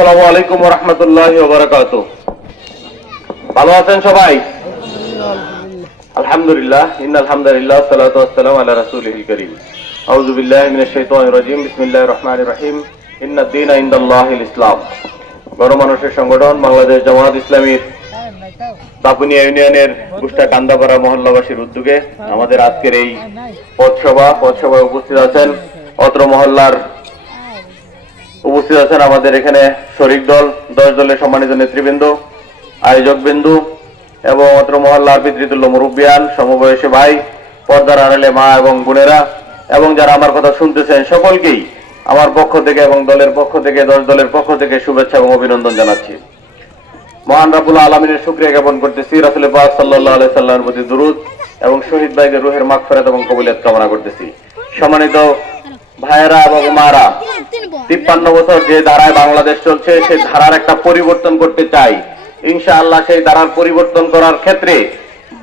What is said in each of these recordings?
আসসালামু আলাইকুম ওয়া রাহমাতুল্লাহি ওয়া বারাকাতুহু। ভালো আছেন সবাই? আলহামদুলিল্লাহ, ইন্নাল হামদালিল্লাহ, সালাতু ওয়াসসালামু আলা রাসূলিল কারীম। আউযু বিল্লাহি মিনাশ শাইতানির রাজীম। বিসমিল্লাহির রহমানির রহিম। ইন্নাদ দীনা ইনদাল্লাহিল ইসলাম। গণমানুষের সংগঠন বাংলাদেশ জামায়াত ইসলামীর দাপুনিয়া ইউনিয়নের গুষ্টা কান্দাপাড়া মহল্লাবাসীর উদ্যোগে আমাদের আজকের এই পথসভায় উপস্থিত আছেন অত্র মহল্লার উপস্থিত আছেন আমাদের এখানে শরিক দল 10 দলের সম্মানিত নেতৃবৃন্দ, আয়োজক বিন্দু এবং অত্র মহল্লার পিতৃতুল্য মুরব্বিয়ান, সমবয়সী ভাই, পর্দার আড়ালে মা এবং বোনেরা এবং যারা আমার কথা শুনতেছেন সকলকেই আমার পক্ষ থেকে এবং দলের পক্ষ থেকে 10 দলের পক্ষ থেকে শুভেচ্ছা এবং অভিনন্দন জানাচ্ছি। মহান রাব্বুল আলামিনের শুকরিয়া জ্ঞাপন করতেছি, রাসূল পাক সাল্লাল্লাহু আলাইহি সাল্লামের প্রতি দুরূদ এবং শহীদ ভাইদের রূহের মাগফিরাত এবং কবুলিয়ত কামনা করতেছি। সম্মানিত ভাইয়েরা এবং মারা, 53 বছর যে ধারায় বাংলাদেশ চলছে সেই ধারার একটা পরিবর্তন করতে চাই। ইনশাআল্লাহ সেই ধারার পরিবর্তন করার ক্ষেত্রে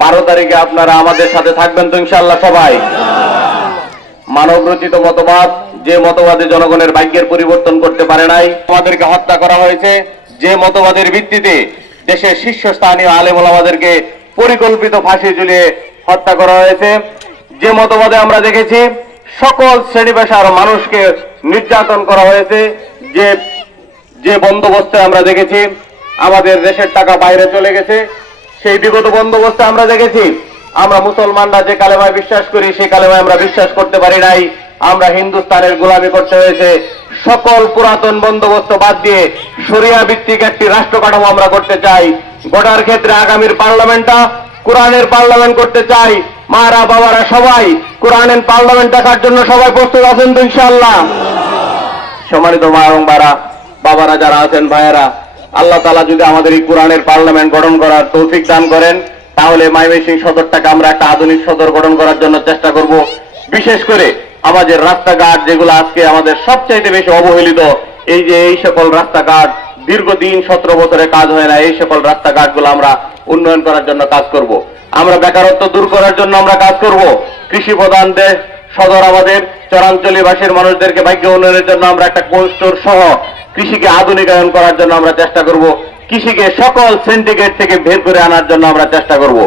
12 তারিখে আপনারা আমাদের সাথে থাকবেন তো ইনশাআল্লাহ সবাই? মানব রচিত মতবাদ, যে মতবাদে জনগণের ভাগ্যের পরিবর্তন করতে পারে নাই, আমাদেরকে হত্যা করা হয়েছে, যে মতবাদের ভিত্তিতে দেশের শীর্ষস্থানীয় আলেম ওলামাদেরকে পরিকল্পিত ফাঁসি ঝুলিয়ে হত্যা করা হয়েছে, যে মতবাদে আমরা দেখেছি সকল শ্রেণী পেশার মানুষকে নির্যাতন করা হয়েছে, যে বন্দোবস্তে আমরা দেখেছি আমাদের দেশের টাকা বাইরে চলে গেছে, সেই বিগত বন্দোবস্তে আমরা দেখেছি আমরা মুসলমানরা যে কালেমায় বিশ্বাস করি সেই কালেমায় আমরা বিশ্বাস করতে পারি নাই, আমরা হিন্দুস্তানের গোলামি করতে হয়েছে। সকল পুরাতন বন্দোবস্ত বাদ দিয়ে শরিয়া ভিত্তিক একটি রাষ্ট্র কাঠামো আমরা করতে চাই। গড়ার ক্ষেত্রে আগামীর পার্লামেন্টটা কোরআনের পার্লামেন্ট করতে চাই। মারা বাবারা সবাই কোরআনের পার্লামেন্ট দেখার জন্য সবাই প্রস্তুত আছেন তো ইনশাআল্লাহ? সম্মানিত মা এবং বাবারা যারা আছেন, ভাইয়েরা, আল্লাহ তাআলা যদি আমাদের এই কোরআনের পার্লামেন্ট গঠন করার তৌফিক দান করেন তাহলে ময়মনসিংহ সদরটাকে আমরা একটা আধুনিক সদর গঠন করার জন্য চেষ্টা করব। বিশেষ করে আমাদের রাস্তাঘাট যেগুলো আজকে আমাদের সবচাইতে বেশি অবহেলিত, এই সকল রাস্তাঘাট দীর্ঘদিন 17 বছরে কাজ হয় না, এই সকল রাস্তাঘাটগুলো আমরা উন্নয়ন করার জন্য কাজ করব। আমরা বেকারত্ব দূর করার জন্য আমরা কাজ করব। কৃষি প্রধান দেশ সদর আমাদের, চরাঞ্চলীয় বাসীর মানুষদেরকে ভাগ্য উন্নয়নের জন্য আমরা একটা কোল্ড স্টোর সহ কৃষিকে আধুনিকায়ন করার জন্য আমরা চেষ্টা করব। কৃষিকে সকল সিন্ডিকেট থেকে বের করে আনার জন্য আমরা চেষ্টা করব।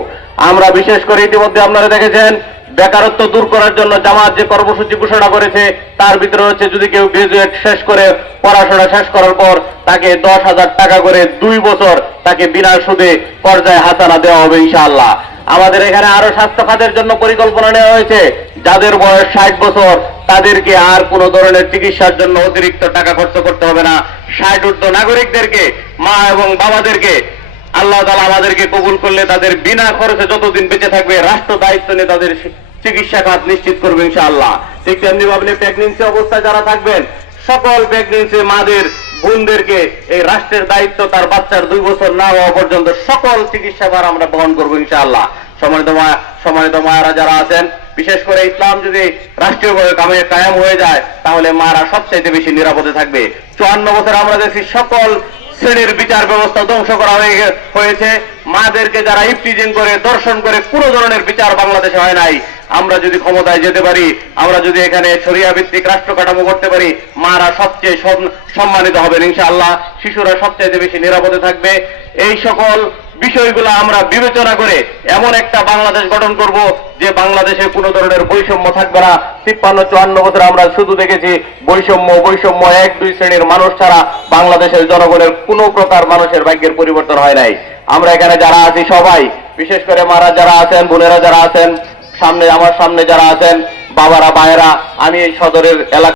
আমরা বিশেষ করে ইতিমধ্যে আপনারা দেখেছেন বেকারত্ব দূর করার জন্য জামাত যে কর্মসূচি ঘোষণা করেছে তার ভিতরে হচ্ছে যদি কেউ গ্রাজুয়েট শেষ করে পড়াশোনা শেষ করার পর তাকে 10,000 টাকা করে 2 বছর তাকে বিনা সুদে পর্যায়ে হাসানা দেওয়া হবে ইনশাআল্লাহ। আমাদের এখানে আরো স্বাস্থ্য খাতের জন্য পরিকল্পনা নেওয়া হয়েছে। যাদের বয়স 60 বছর তাদেরকে আর কোনো ধরনের চিকিৎসার জন্য অতিরিক্ত টাকা খরচ করতে হবে না। 60 ঊর্ধ্ব নাগরিকদেরকে, মা এবং বাবাদেরকে আল্লাহ তাআলা আমাদেরকে কবুল করলে তাদের বিনা খরচে যতদিন বেঁচে থাকবে রাষ্ট্র দায়িত্ব নিয়ে তাদের চিকিৎসা খাত নিশ্চিত করবে ইনশাআল্লাহ। ঠিক তেমনি ভাবে প্রেগন্যান্সি অবস্থায় যারা থাকবেন সকল প্রেগন্যান্সি মাদের বোনদেরকে এই রাষ্ট্রের দায়িত্ব তার বাচ্চার 2 বছর না হওয়া পর্যন্ত সকল চিকিৎসা ভার আমরা বহন করবো ইনশাআল্লাহ। সম্মানিত মায়েরা যারা আছেন, বিশেষ করে ইসলাম যদি রাষ্ট্রীয়ভাবে কায়েম হয়ে যায় তাহলে মারা সবচাইতে বেশি নিরাপদে থাকবে। 54 বছর আমরা দেখছি সকল শ্রেণীর বিচার ব্যবস্থা ধ্বংস করা হয়েছে। মাদেরকে যারা ইফতিজিং করে দর্শন করে কোনো ধরনের বিচার বাংলাদেশে হয় নাই। আমরা যদি ক্ষমতায় যেতে পারি, আমরা যদি এখানে শরিয়া ভিত্তিক রাষ্ট্র কাঠামো করতে পারি, মারা সবচেয়ে সম্মানিত হবেন ইনশাআল্লাহ। শিশুরা সবচাইতে বেশি নিরাপদে থাকবে। এই সকল বিষয়গুলো আমরা বিবেচনা করে এমন একটা বাংলাদেশ গঠন করব যে বাংলাদেশে কোনো ধরনের বৈষম্য থাকবে না। 53-54 বছর আমরা শুধু দেখেছি বৈষম্য 1-2 শ্রেণীর মানুষ ছাড়া বাংলাদেশের জনগণের কোনো প্রকার মানুষের ভাগ্যের পরিবর্তন হয় নাই। আমরা এখানে যারা আছি সবাই, বিশেষ করে মারা যারা আছেন, বোনেরা যারা আছেন, আমার সামনে যারা আছেন, বাবারা, ভাইয়েরা, আমি এই সদরের এলাকা